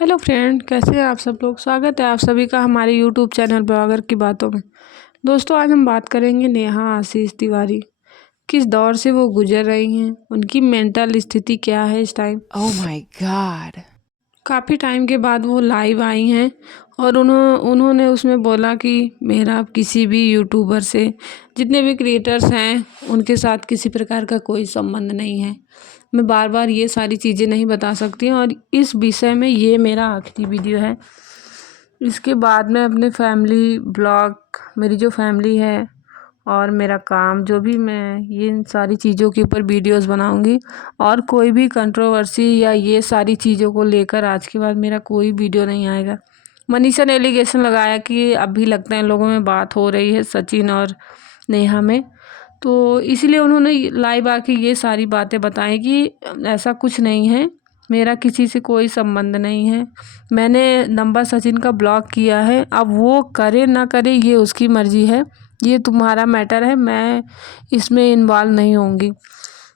Hello friend, कैसे हैं आप सब लोग। स्वागत है आप सभी का हमारे यूट्यूब चैनल ब्लॉगर की बातों में। दोस्तों, आज हम बात करेंगे नेहा आशीष तिवारी, किस दौर से वो गुजर रही हैं, उनकी मेंटल स्थिति क्या है इस टाइम। Oh my God. काफ़ी टाइम के बाद वो लाइव आई हैं और उन्होंने उसमें बोला कि मेरा किसी भी यूट्यूबर से, जितने भी क्रिएटर्स हैं उनके साथ किसी प्रकार का कोई संबंध नहीं है। मैं बार बार ये सारी चीज़ें नहीं बता सकती और इस विषय में ये मेरा आखिरी वीडियो है। इसके बाद मैं अपने फैमिली ब्लॉग, मेरी जो फैमिली है और मेरा काम, जो भी मैं ये इन सारी चीज़ों के ऊपर वीडियोस बनाऊंगी और कोई भी कंट्रोवर्सी या ये सारी चीज़ों को लेकर आज के बाद मेरा कोई वीडियो नहीं आएगा। मनीषा ने एलिगेशन लगाया कि अभी लगता है लोगों में बात हो रही है सचिन और नेहा में, तो इसीलिए उन्होंने लाइव आके ये सारी बातें बताई कि ऐसा कुछ नहीं है, मेरा किसी से कोई संबंध नहीं है। मैंने नंबर सचिन का ब्लॉक किया है, अब वो करे ना करे ये उसकी मर्ज़ी है, ये तुम्हारा मैटर है, मैं इसमें इन्वॉल्व नहीं होंगी।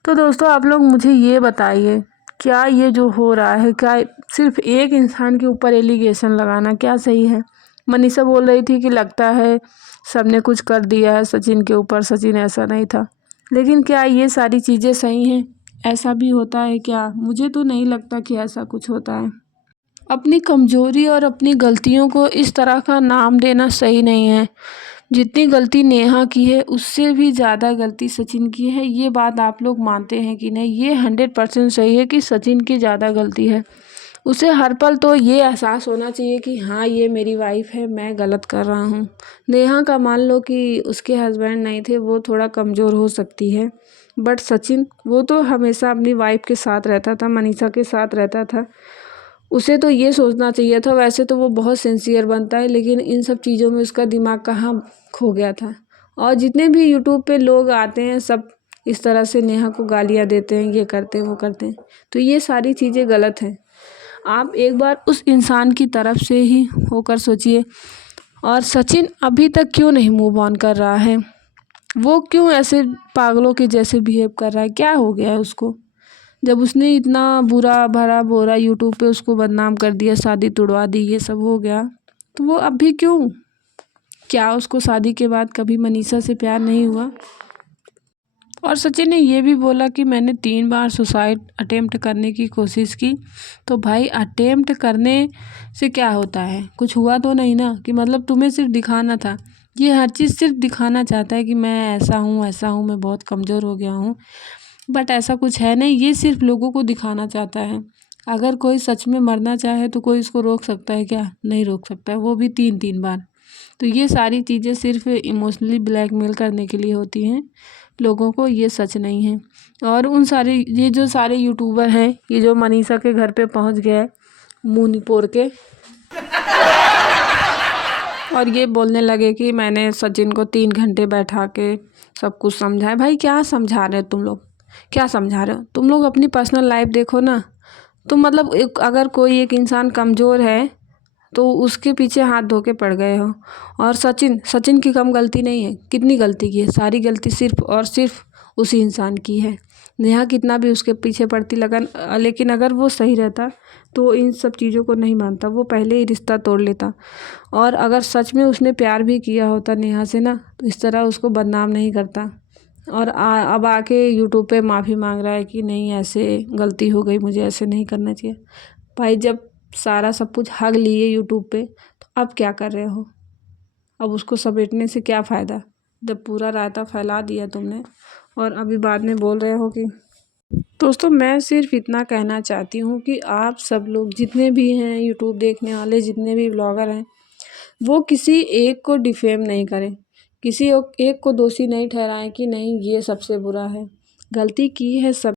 तो दोस्तों, आप लोग मुझे ये बताइए, क्या ये जो हो रहा है, क्या सिर्फ एक इंसान के ऊपर एलिगेशन लगाना क्या सही है। मनीषा बोल रही थी कि लगता है सबने कुछ कर दिया है सचिन के ऊपर, सचिन ऐसा नहीं था। लेकिन क्या ये सारी चीज़ें सही हैं? ऐसा भी होता है क्या? मुझे तो नहीं लगता कि ऐसा कुछ होता है। अपनी कमज़ोरी और अपनी गलतियों को इस तरह का नाम देना सही नहीं है। जितनी गलती नेहा की है उससे भी ज़्यादा गलती सचिन की है। ये बात आप लोग मानते हैं कि नहीं? ये 100% सही है कि सचिन की ज़्यादा गलती है। उसे हर पल तो ये एहसास होना चाहिए कि हाँ, ये मेरी वाइफ है, मैं गलत कर रहा हूँ। नेहा का मान लो कि उसके हस्बैंड नहीं थे, वो थोड़ा कमज़ोर हो सकती है, बट सचिन वो तो हमेशा अपनी वाइफ के साथ रहता था, मनीषा के साथ रहता था। उसे तो ये सोचना चाहिए था। वैसे तो वो बहुत सिंसियर बनता है, लेकिन इन सब चीज़ों में उसका दिमाग कहाँ खो गया था। और जितने भी यूट्यूब पे लोग आते हैं सब इस तरह से नेहा को गालियाँ देते हैं, ये करते हैं वो करते हैं, तो ये सारी चीज़ें गलत हैं। आप एक बार उस इंसान की तरफ से ही होकर सोचिए। और सचिन अभी तक क्यों नहीं मूव ऑन कर रहा है? वो क्यों ऐसे पागलों के जैसे बिहेव कर रहा है? क्या हो गया है उसको? जब उसने इतना बुरा भरा बोरा यूट्यूब पे उसको बदनाम कर दिया, शादी तुड़वा दी, ये सब हो गया, तो वो अब भी क्यों? क्या उसको शादी के बाद कभी मनीषा से प्यार नहीं हुआ? और सचिन ने ये भी बोला कि मैंने 3 बार सुसाइड अटेम्प्ट करने की कोशिश की। तो भाई, अटेम्प्ट करने से क्या होता है? कुछ हुआ तो नहीं ना, कि मतलब तुम्हें सिर्फ दिखाना था। ये हर चीज़ सिर्फ दिखाना चाहता है कि मैं ऐसा हूँ, मैं बहुत कमज़ोर हो गया हूँ, बट ऐसा कुछ है नहीं। ये सिर्फ लोगों को दिखाना चाहता है। अगर कोई सच में मरना चाहे तो कोई उसको रोक सकता है क्या? नहीं रोक सकता है, वो भी 3-3 बार। तो ये सारी चीज़ें सिर्फ इमोशनली ब्लैकमेल करने के लिए होती हैं लोगों को, ये सच नहीं है। और उन सारे ये जो सारे यूट्यूबर हैं, ये जो मनीषा के घर पे पहुंच गए मुंह निपोर के और ये बोलने लगे कि मैंने सचिन को 3 घंटे बैठा के सब कुछ समझाया। भाई, क्या समझा रहे हो तुम लोग? क्या समझा रहे हो तुम लोग? अपनी पर्सनल लाइफ देखो ना। तो मतलब अगर कोई एक इंसान कमज़ोर है तो उसके पीछे हाथ धो के पड़ गए हो। और सचिन सचिन की कम गलती नहीं है। कितनी गलती की है? सारी गलती सिर्फ और सिर्फ उसी इंसान की है। नेहा कितना भी उसके पीछे पड़ती लगन, लेकिन अगर वो सही रहता तो इन सब चीज़ों को नहीं मानता, वो पहले ही रिश्ता तोड़ लेता। और अगर सच में उसने प्यार भी किया होता नेहा से ना, तो इस तरह उसको बदनाम नहीं करता। और अब आके यूट्यूब पे माफ़ी मांग रहा है कि नहीं, ऐसे गलती हो गई, मुझे ऐसे नहीं करना चाहिए। भाई, जब सारा सब कुछ हग लिए यूट्यूब पे, तो अब क्या कर रहे हो? अब उसको समेटने से क्या फ़ायदा, जब पूरा रायता फैला दिया तुमने और अभी बाद में बोल रहे हो कि। दोस्तों, मैं सिर्फ इतना कहना चाहती हूँ कि आप सब लोग जितने भी हैं यूट्यूब देखने वाले, जितने भी ब्लॉगर हैं, वो किसी एक को डिफेम नहीं करें, किसी एक को दोषी नहीं ठहराएं कि नहीं ये सबसे बुरा है। गलती की है सब